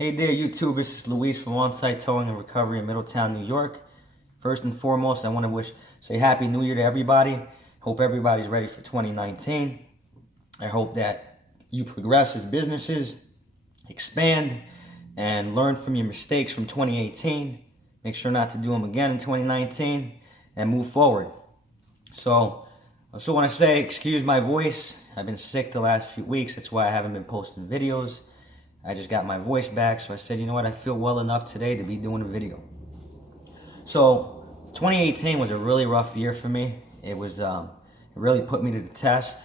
Hey there, YouTube. This is Luis from On-Site Towing and Recovery in Middletown, New York. First and foremost, I want to say Happy New Year to everybody. Hope everybody's ready for 2019. I hope that you progress as businesses, expand, and learn from your mistakes from 2018. Make sure not to do them again in 2019 and move forward. So, I also want to say, excuse my voice. I've been sick the last few weeks. That's why I haven't been posting videos. I just got my voice back, so I said, you know what, I feel well enough today to be doing a video. So 2018 was a really rough year for me. It really put me to the test,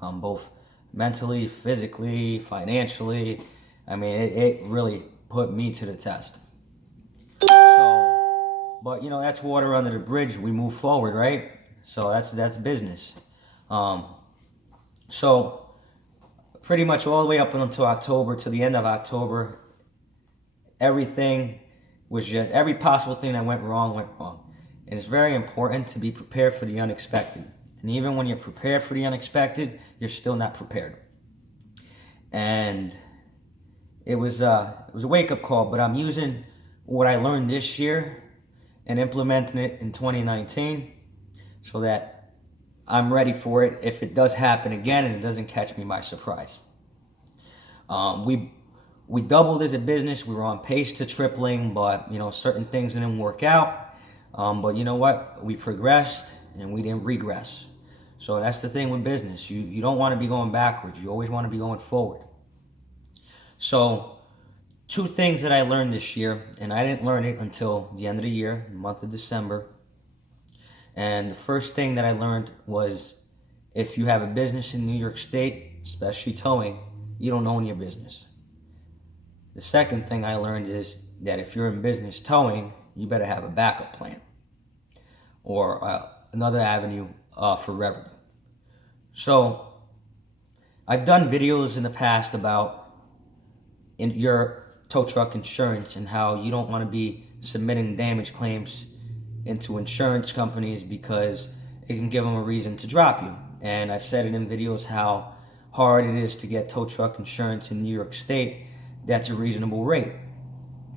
both mentally, physically, financially. I mean, it really put me to the test. So, but you know, that's water under the bridge. We move forward, right? So that's business. So pretty much all the way up until October, to the end of October, everything was just, every possible thing that went wrong. And it's very important to be prepared for the unexpected. And even when you're prepared for the unexpected, you're still not prepared. And it was a wake-up call, but I'm using what I learned this year and implementing it in 2019 so that I'm ready for it if it does happen again and it doesn't catch me by surprise. We doubled as a business. We were on pace to tripling, but you know, certain things didn't work out. But you know what? We progressed and we didn't regress. So that's the thing with business. You don't want to be going backwards. You always want to be going forward. So two things that I learned this year, and I didn't learn it until the end of the year, the month of December. And the first thing that I learned was, if you have a business in New York State, especially towing, you don't own your business. The second thing I learned is that if you're in business towing, you better have a backup plan or another avenue for revenue. So I've done videos in the past about your tow truck insurance and how you don't want to be submitting damage claims into insurance companies because it can give them a reason to drop you. And I've said it in videos how hard it is to get tow truck insurance in New York State that's a reasonable rate.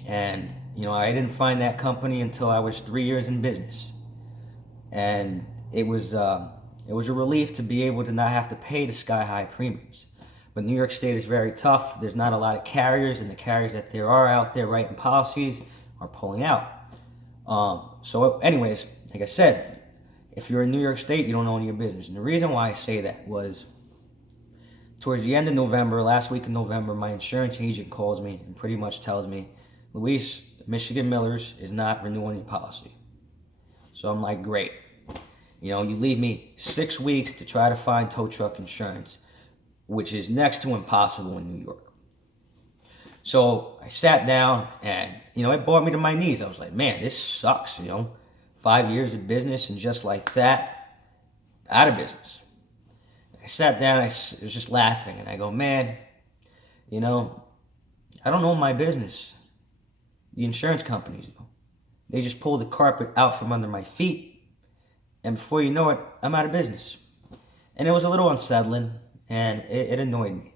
And you know, I didn't find that company until I was 3 years in business, and it was a relief to be able to not have to pay the sky-high premiums. But New York State is very tough. There's not a lot of carriers, and the carriers that there are out there writing policies are pulling out. So anyways, like I said, if you're in New York State, you don't own your business. And the reason why I say that was, towards the end of November, last week of November, my insurance agent calls me and pretty much tells me, Luis, Michigan Millers is not renewing your policy. So I'm like, great. You know, you leave me 6 weeks to try to find tow truck insurance, which is next to impossible in New York. So I sat down and, you know, it brought me to my knees. I was like, man, this sucks, you know. 5 years of business and just like that, out of business. I sat down, I was just laughing, and I go, man, you know, I don't know my business. The insurance companies do. They just pull the carpet out from under my feet, and before you know it, I'm out of business. And it was a little unsettling, and it annoyed me.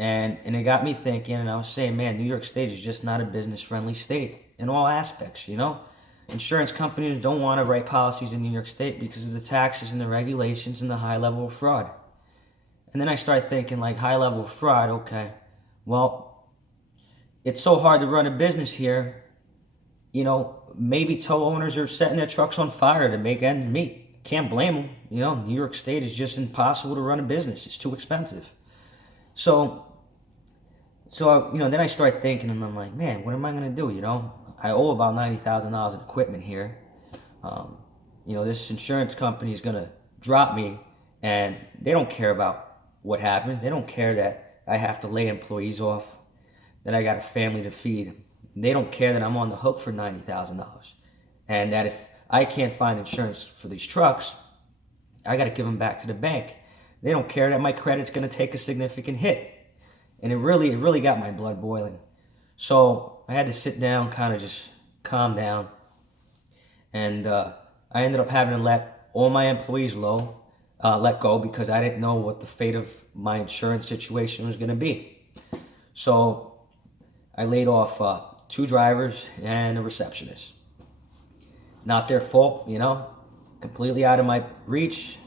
And it got me thinking, and I was saying, man, New York State is just not a business-friendly state in all aspects, you know? Insurance companies don't want to write policies in New York State because of the taxes and the regulations and the high level of fraud. And then I started thinking, like, high level of fraud, okay, well, it's so hard to run a business here, you know, maybe tow owners are setting their trucks on fire to make ends meet. Can't blame them. You know, New York State is just impossible to run a business. It's too expensive. So you know, then I started thinking, and I'm like, man, what am I going to do, you know? I owe about $90,000 in equipment here. You know, this insurance company is going to drop me, and they don't care about what happens. They don't care that I have to lay employees off, that I got a family to feed. They don't care that I'm on the hook for $90,000, and that if I can't find insurance for these trucks, I got to give them back to the bank. They don't care that my credit's going to take a significant hit. And it really got my blood boiling. So I had to sit down, kind of just calm down. And I ended up having to let all my employees let go because I didn't know what the fate of my insurance situation was going to be. So I laid off 2 drivers and a receptionist. Not their fault, you know, completely out of my reach.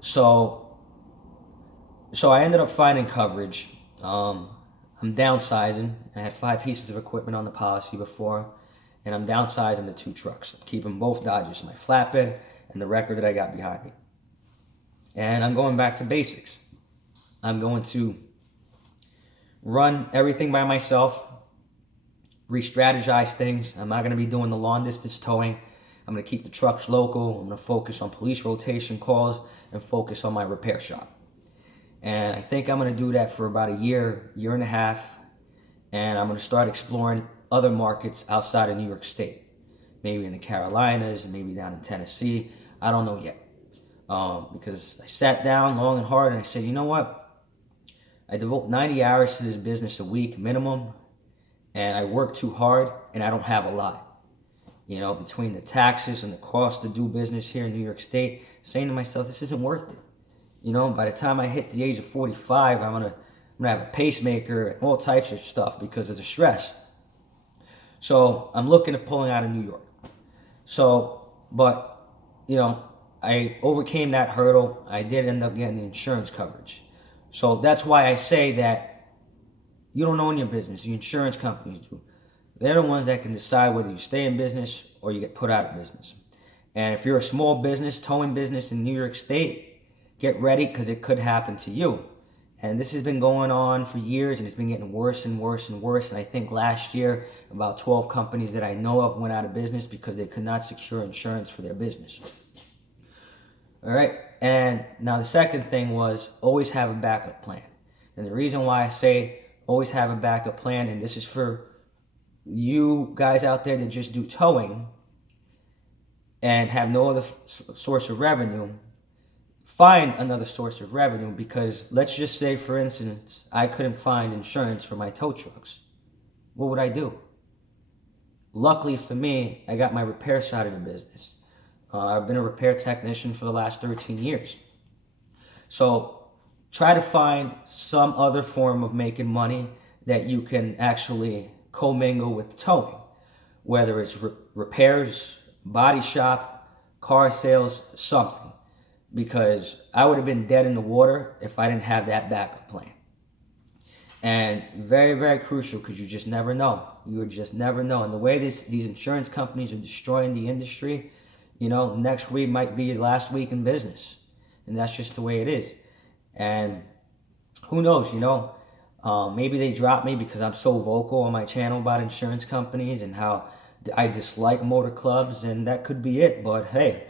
So I ended up finding coverage. I'm downsizing. I had 5 pieces of equipment on the policy before, and I'm downsizing the 2 trucks. I'm keeping both Dodges, my flatbed and the record that I got behind me. And I'm going back to basics. I'm going to run everything by myself, re-strategize things. I'm not going to be doing the long distance towing. I'm going to keep the trucks local. I'm going to focus on police rotation calls and focus on my repair shop. And I think I'm going to do that for about a year, year and a half. And I'm going to start exploring other markets outside of New York State. Maybe in the Carolinas, maybe down in Tennessee. I don't know yet. Because I sat down long and hard and I said, you know what? I devote 90 hours to this business a week minimum. And I work too hard and I don't have a lot. You know, between the taxes and the cost to do business here in New York State, saying to myself, this isn't worth it. You know, by the time I hit the age of 45, I'm gonna have a pacemaker and all types of stuff because of the stress. So I'm looking at pulling out of New York. So, but, you know, I overcame that hurdle. I did end up getting the insurance coverage. So that's why I say that you don't own your business. The insurance companies do. They're the ones that can decide whether you stay in business or you get put out of business. And if you're a small business, towing business in New York State, get ready because it could happen to you. And this has been going on for years and it's been getting worse and worse and worse. And I think last year, about 12 companies that I know of went out of business because they could not secure insurance for their business. All right. And now the second thing was always have a backup plan. And the reason why I say always have a backup plan, and this is for you guys out there that just do towing and have no other source of revenue, find another source of revenue, because let's just say, for instance, I couldn't find insurance for my tow trucks. What would I do? Luckily for me, I got my repair side of the business. I've been a repair technician for the last 13 years. So try to find some other form of making money that you can actually commingle with towing, whether it's repairs, body shop, car sales, something. Because I would have been dead in the water if I didn't have that backup plan. And very, very crucial, because you just never know. You just never know. And the way these insurance companies are destroying the industry, you know, next week might be your last week in business. And that's just the way it is. And who knows, you know, maybe they drop me because I'm so vocal on my channel about insurance companies and how I dislike motor clubs, and that could be it. But hey,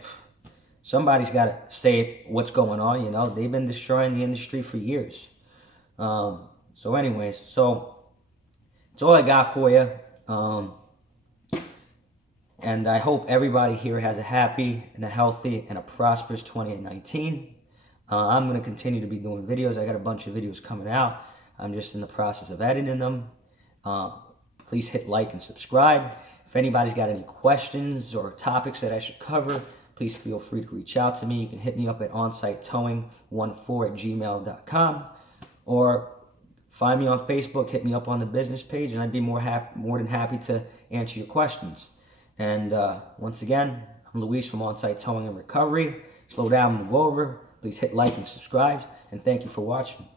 somebody's got to say what's going on, you know. They've been destroying the industry for years. So anyways, so that's all I got for you. And I hope everybody here has a happy and a healthy and a prosperous 2019. I'm going to continue to be doing videos. I got a bunch of videos coming out. I'm just in the process of editing them. Please hit like and subscribe. If anybody's got any questions or topics that I should cover, please feel free to reach out to me. You can hit me up at onsite-towing14@gmail.com, or find me on Facebook, hit me up on the business page, and I'd be more than happy to answer your questions. And once again, I'm Luis from Onsite Towing and Recovery. Slow down, move over. Please hit like and subscribe, and thank you for watching.